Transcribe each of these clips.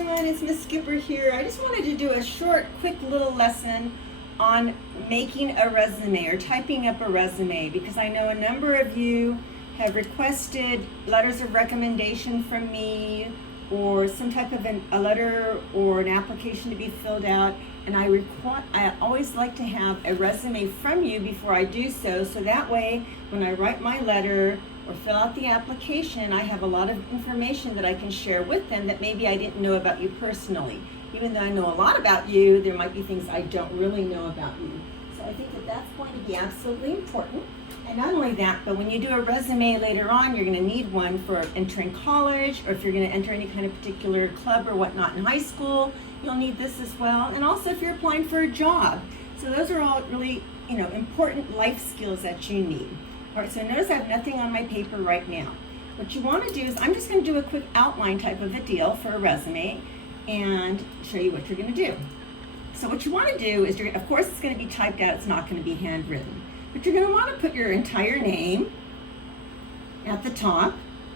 everyone, it's Miss Skipper here. I just wanted to do a short, quick little lesson on making a resume or typing up a resume, because I know a number of you have requested letters of recommendation from me or some type of a letter or an application to be filled out, and I always like to have a resume from you before I do so that way when I write my letter or fill out the application, I have a lot of information that I can share with them that maybe I didn't know about you personally. Even though I know a lot about you, there might be things I don't really know about you. So I think that that's going to be absolutely important. And not only that, but when you do a resume later on, you're going to need one for entering college, or if you're going to enter any kind of particular club or whatnot in high school, you'll need this as well. And also if you're applying for a job. So those are all really, important life skills that you need. All right, so notice I have nothing on my paper right now. What you want to do is, I'm just going to do a quick outline type of a deal for a resume and show you what you're going to do. So what you want to do is, of course it's going to be typed out, it's not going to be handwritten. But you're going to want to put your entire name at the top.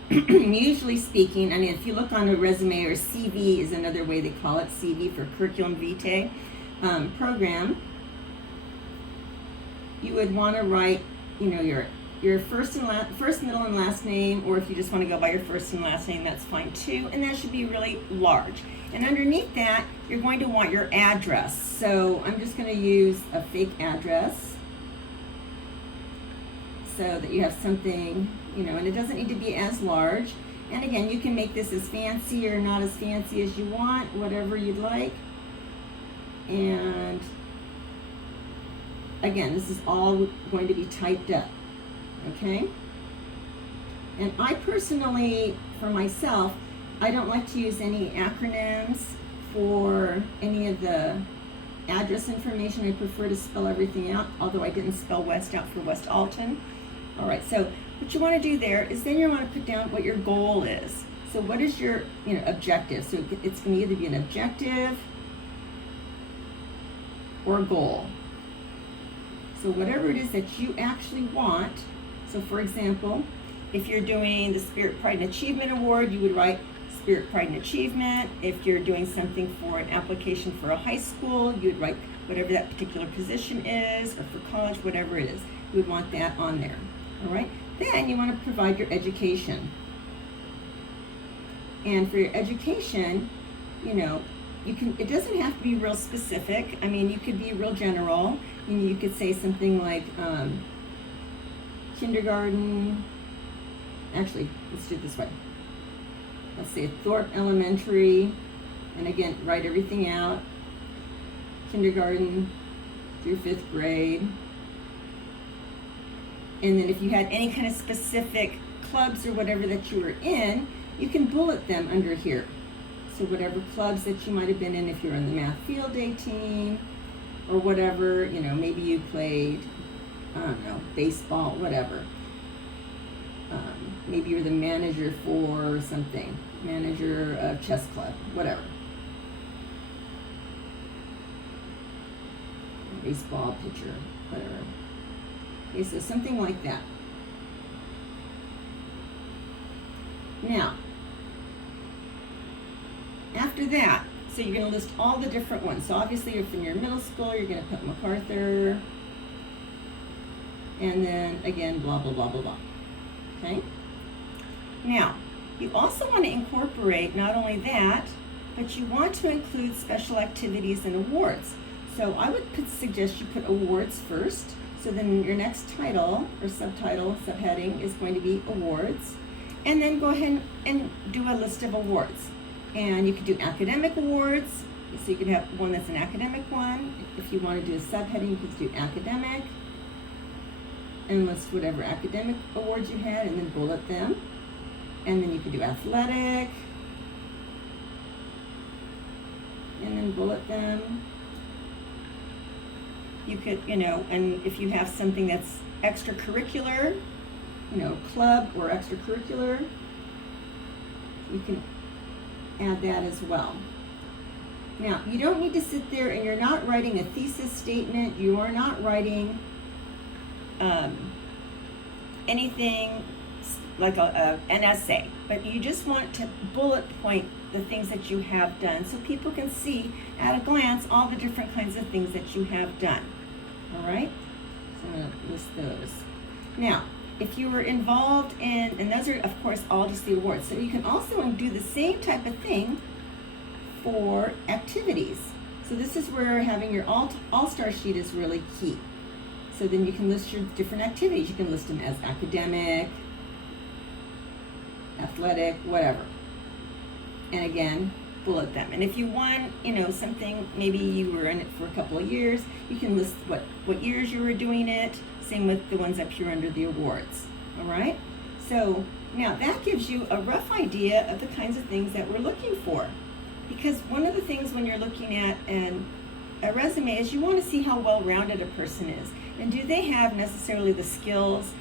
Usually speaking, I mean, if you look on a resume, or CV is another way they call it, CV for curriculum vitae program, you would want to write, your first, middle, and last name, or if you just want to go by your first and last name, that's fine too, and that should be really large. And underneath that, you're going to want your address. So I'm just going to use a fake address so that you have something, and it doesn't need to be as large. And again, you can make this as fancy or not as fancy as you want, whatever you'd like. And again, this is all going to be typed up, okay? And I personally, for myself, I don't like to use any acronyms for any of the address information. I prefer to spell everything out, although I didn't spell West out for West Alton. All right, so what you want to do there is then you want to put down what your goal is. So what is your objective? So it's going to either be an objective or a goal. So whatever it is that you actually want. So for example, if you're doing the Spirit, Pride, and Achievement Award, you would write Spirit, Pride, and Achievement. If you're doing something for an application for a high school, you would write whatever that particular position is, or for college, whatever it is. You would want that on there, all right? Then you want to provide your education. And for your education, it doesn't have to be real specific. I mean, you could be real general. You could say something like kindergarten. Actually, let's do it this way. Let's say Thorpe Elementary, and again, write everything out. Kindergarten through 5th grade. And then if you had any kind of specific clubs or whatever that you were in, you can bullet them under here. So whatever clubs that you might have been in, if you're on the math field day team or whatever, maybe you played, I don't know, baseball, whatever. Maybe you're the manager for something, manager of chess club, whatever. Baseball pitcher, whatever. Okay, so something like that. Now, after that, so you're going to list all the different ones. So obviously, if in your middle school, you're going to put MacArthur, and then again, blah, blah, blah, blah, blah. Okay? Now, you also want to incorporate not only that, but you want to include special activities and awards. So I would suggest you put awards first. So then your next title or subtitle, subheading is going to be awards. And then go ahead and do a list of awards. And you could do academic awards. So you could have one that's an academic one. If you want to do a subheading, you could do academic. And list whatever academic awards you had and then bullet them. And then you could do athletic. And then bullet them. You could, and if you have something that's extracurricular, club or extracurricular, you can add that as well. Now, you don't need to sit there and you're not writing a thesis statement. You are not writing anything like an essay, but you just want to bullet point the things that you have done so people can see at a glance all the different kinds of things that you have done. All right, so I'm going to list those. Now, if you were involved in, and those are of course all just the awards, so you can also do the same type of thing for activities. So this is where having your all-star sheet is really key. So then you can list your different activities. You can list them as academic, athletic, whatever. And again, bullet them. And if you won, something, maybe you were in it for a couple of years, you can list what years you were doing it. Same with the ones up here under the awards. All right? So now that gives you a rough idea of the kinds of things that we're looking for. Because one of the things when you're looking at a resume is you want to see how well-rounded a person is. And do they have necessarily the skills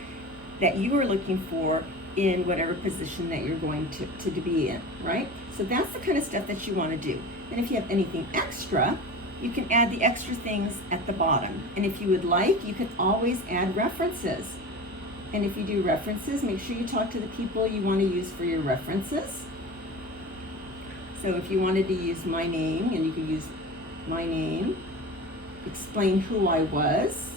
that you are looking for in whatever position that you're going to be in, right? So that's the kind of stuff that you want to do. And if you have anything extra, you can add the extra things at the bottom. And if you would like, you can always add references. And if you do references, make sure you talk to the people you want to use for your references. So if you wanted to use my name, and you could use my name, explain who I was,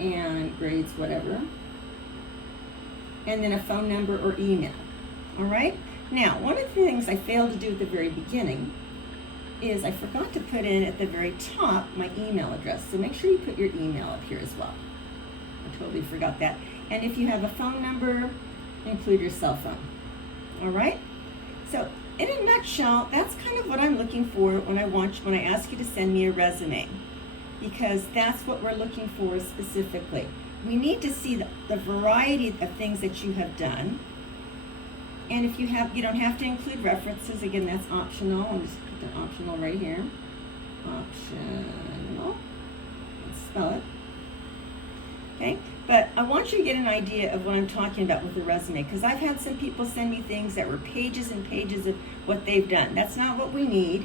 and grades, whatever, and then a phone number or email. All right? Now, one of the things I failed to do at the very beginning is I forgot to put in at the very top my email address. So make sure you put your email up here as well. I totally forgot that. And if you have a phone number, include your cell phone. All right? So in a nutshell, that's kind of what I'm looking for when I ask you to send me a resume, because that's what we're looking for specifically. We need to see the variety of things that you have done. And if you don't have to include references. Again, that's optional. I'm just putting optional right here. Optional. Let's spell it. Okay, but I want you to get an idea of what I'm talking about with the resume, because I've had some people send me things that were pages and pages of what they've done. That's not what we need.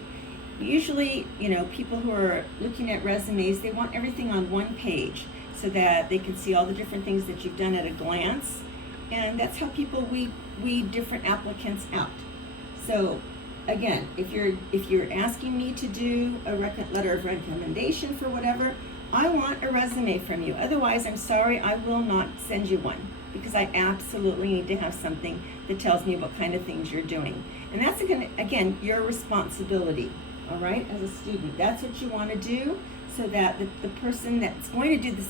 Usually, people who are looking at resumes, they want everything on one page so that they can see all the different things that you've done at a glance. And that's how people weed different applicants out. So again, if you're asking me to do a letter of recommendation for whatever, I want a resume from you. Otherwise, I'm sorry, I will not send you one, because I absolutely need to have something that tells me what kind of things you're doing. And that's, again, your responsibility, all right, as a student. That's what you want to do, so that the person that's going to do this,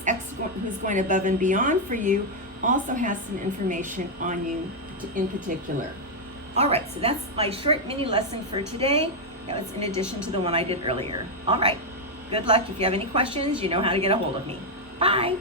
who's going above and beyond for you, also has some information on you in particular. All right, so that's my short mini lesson for today. That was in addition to the one I did earlier. All right. Good luck. If you have any questions, you know how to get a hold of me. Bye.